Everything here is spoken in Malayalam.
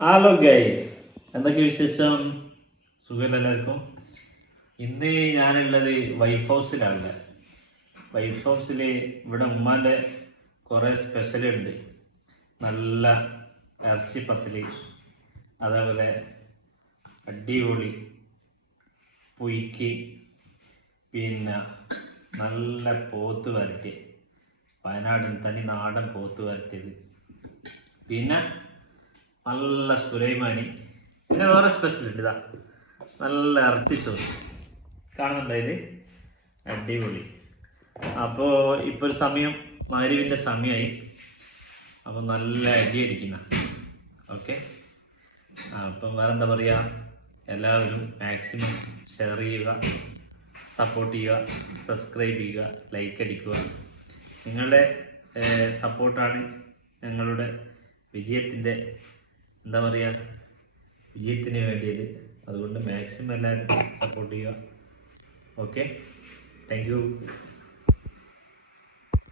ഹലോ ഗൈസ്, എന്തൊക്കെ വിശേഷം? സുഖമല്ല എല്ലാവർക്കും. ഇന്ന് ഞാനുള്ളത് വൈഫ് ഹൗസിലാണ്. വൈഫ് ഹൗസിൽ ഇവിടെ ഉമ്മാൻ്റെ കുറേ സ്പെഷ്യലുണ്ട്. നല്ല ഇറച്ചി പത്തല്, അതേപോലെ അടിപൊളി പുയ്ക്ക്, പിന്നെ നല്ല പോത്ത് വരട്ടി, വയനാടിൻ തനി നാടൻ പോത്ത് വരട്ടിയത്, പിന്നെ നല്ല സുലൈമാനി, പിന്നെ വേറെ സ്പെഷ്യൽ ഉണ്ട്. ഇതാ നല്ല ഇറച്ചി ചോറ് കാണുന്നുണ്ടായത്, അടിപൊളി. അപ്പോൾ ഇപ്പോൾ ഒരു സമയം മഗ്‌രിബിൻ്റെ സമയമായി. അപ്പോൾ നല്ല അടിയടിക്കുന്ന ഓക്കെ. അപ്പം വേറെ എന്താ പറയുക, എല്ലാവരും മാക്സിമം ഷെയർ ചെയ്യുക, സപ്പോർട്ട് ചെയ്യുക, സബ്സ്ക്രൈബ് ചെയ്യുക, ലൈക്ക് അടിക്കുക. നിങ്ങളുടെ സപ്പോർട്ടാണ് ഞങ്ങളുടെ വിജയത്തിൻ്റെ എന്താ പറയുക, വിജയത്തിന് വേണ്ടിയത്. അതുകൊണ്ട് മാക്സിമം എല്ലാവരും സപ്പോർട്ട് ചെയ്യുക. Okay, thank you.